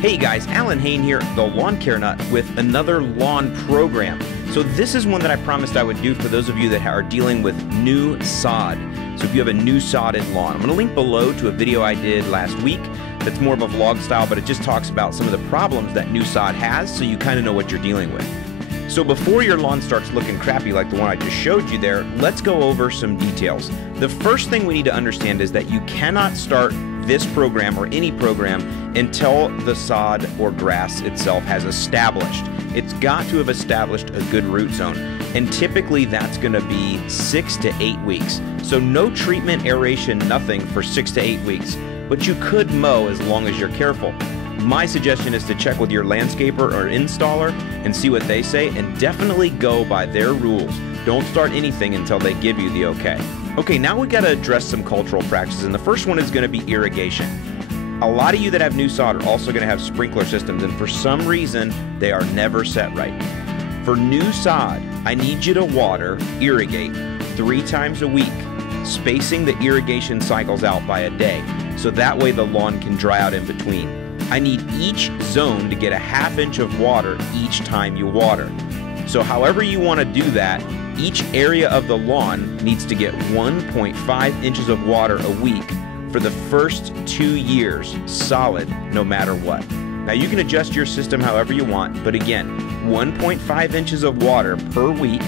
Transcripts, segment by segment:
Hey guys, Allyn Hane here, the Lawn Care Nut, with another lawn program. So this is one that I promised I would do for those of you that are dealing with new sod. So if you have a new sodded lawn, I'm going to link below to a video I did last week that's more of a vlog style, but it just talks about some of the problems that new sod has so you kind of know what you're dealing with. So before your lawn starts looking crappy like the one I just showed you there, let's go over some details. The first thing we need to understand is that you cannot start this program or any program until the sod or grass itself has established. It's got to have established a good root zone, and typically that's going to be 6 to 8 weeks. So no treatment, aeration, nothing for 6 to 8 weeks, but you could mow as long as you're careful. My suggestion is to check with your landscaper or installer and see what they say, and definitely go by their rules. Don't start anything until they give you the okay. Okay, now we got to address some cultural practices, and the first one is going to be irrigation. A lot of you that have new sod are also going to have sprinkler systems, and for some reason, they are never set right. For new sod, I need you to water, irrigate 3 times a week, spacing the irrigation cycles out by a day, so that way the lawn can dry out in between. I need each zone to get a ½ inch of water each time you water. So however you want to do that, each area of the lawn needs to get 1.5 inches of water a week for the first 2 years, solid, no matter what. Now you can adjust your system however you want, but again, 1.5 inches of water per week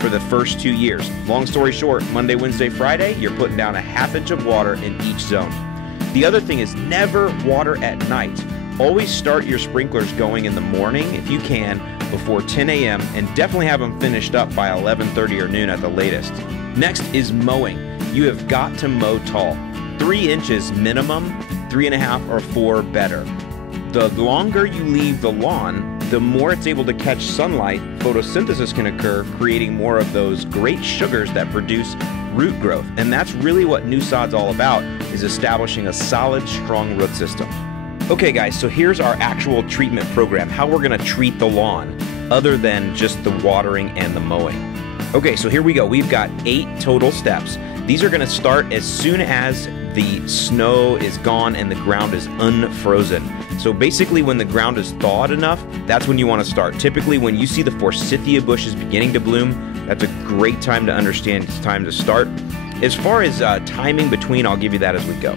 for the first 2 years. Long story short, Monday, Wednesday, Friday, you're putting down a ½ inch of water in each zone. The other thing is never water at night. Always start your sprinklers going in the morning if you can, before 10 a.m. and definitely have them finished up by 11:30 or noon at the latest. Next is mowing. You have got to mow tall. 3 inches minimum, 3.5 or 4 better. The longer you leave the lawn, the more it's able to catch sunlight, photosynthesis can occur, creating more of those great sugars that produce root growth. And that's really what new sod's all about, is establishing a solid, strong root system. Okay guys, so here's our actual treatment program, how we're gonna treat the lawn, other than just the watering and the mowing. Okay, so here we go. We've got 8 total steps. These are gonna start as soon as the snow is gone and the ground is unfrozen. So basically when the ground is thawed enough, that's when you wanna start. Typically when you see the forsythia bushes beginning to bloom, that's a great time to understand it's time to start. As far as timing between, I'll give you that as we go.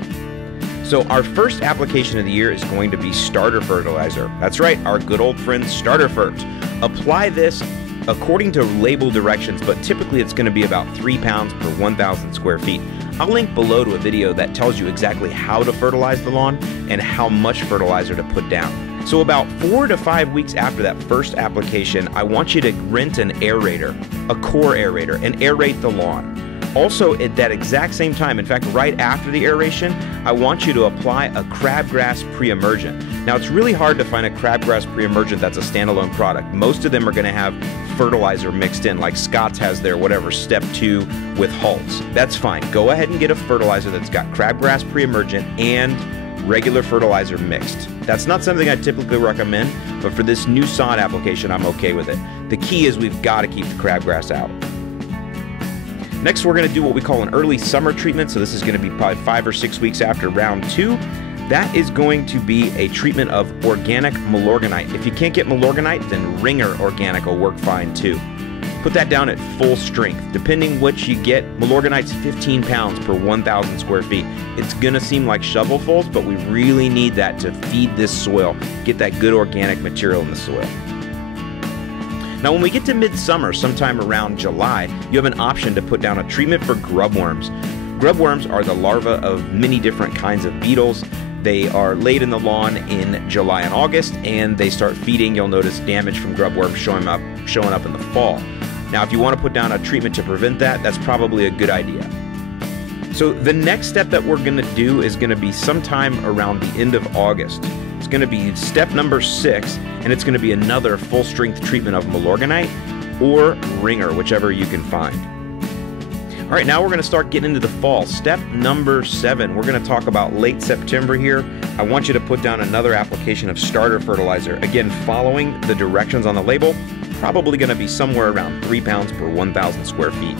So our first application of the year is going to be starter fertilizer. That's right, our good old friend Starter Fert. Apply this according to label directions, but typically it's going to be about 3 pounds per 1,000 square feet. I'll link below to a video that tells you exactly how to fertilize the lawn and how much fertilizer to put down. So about 4 to 5 weeks after that first application, I want you to rent an aerator, a core aerator, and aerate the lawn. Also, at that exact same time, in fact, right after the aeration, I want you to apply a crabgrass pre-emergent. Now, it's really hard to find a crabgrass pre-emergent that's a standalone product. Most of them are going to have fertilizer mixed in, like Scott's has their whatever, step 2 with Halts. That's fine. Go ahead and get a fertilizer that's got crabgrass pre-emergent and regular fertilizer mixed. That's not something I typically recommend, but for this new sod application, I'm okay with it. The key is we've got to keep the crabgrass out. Next, we're going to do what we call an early summer treatment. So this is going to be probably 5 or 6 weeks after round 2. That is going to be a treatment of organic Milorganite. If you can't get Milorganite, then Ringer Organic will work fine too. Put that down at full strength. Depending which you get, Milorganite's 15 pounds per 1,000 square feet. It's going to seem like shovelfuls, but we really need that to feed this soil, get that good organic material in the soil. Now when we get to midsummer, sometime around July, you have an option to put down a treatment for grubworms. Grubworms are the larvae of many different kinds of beetles. They are laid in the lawn in July and August, and they start feeding. You'll notice damage from grubworms showing up in the fall. Now if you want to put down a treatment to prevent that, that's probably a good idea. So the next step that we're going to do is going to be sometime around the end of August. It's going to be step number 6, and it's going to be another full-strength treatment of Milorganite or Ringer, whichever you can find. All right, now we're going to start getting into the fall. Step number 7, we're going to talk about late September here. I want you to put down another application of starter fertilizer. Again, following the directions on the label, probably going to be somewhere around 3 pounds per 1,000 square feet.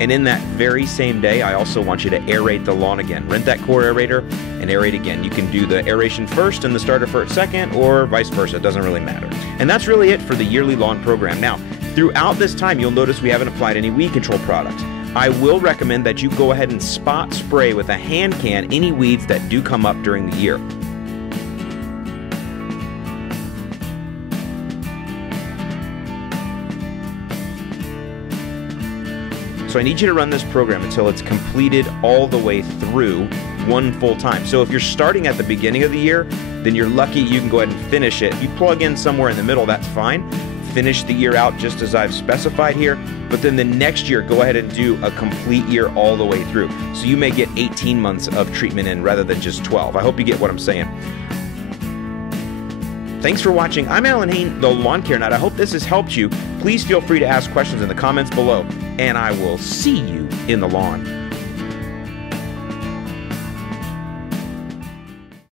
And in that very same day, I also want you to aerate the lawn again. Rent that core aerator and aerate again. You can do the aeration first and the starter fert second, or vice versa. It doesn't really matter. And that's really it for the yearly lawn program. Now, throughout this time, you'll notice we haven't applied any weed control products. I will recommend that you go ahead and spot spray with a hand can any weeds that do come up during the year. So I need you to run this program until it's completed all the way through one full time. So if you're starting at the beginning of the year, then you're lucky you can go ahead and finish it. If you plug in somewhere in the middle, that's fine. Finish the year out just as I've specified here, but then the next year, go ahead and do a complete year all the way through. So you may get 18 months of treatment in rather than just 12. I hope you get what I'm saying. Thanks for watching. I'm Allyn Hane, the Lawn Care Nut. I hope this has helped you. Please feel free to ask questions in the comments below, and I will see you in the lawn.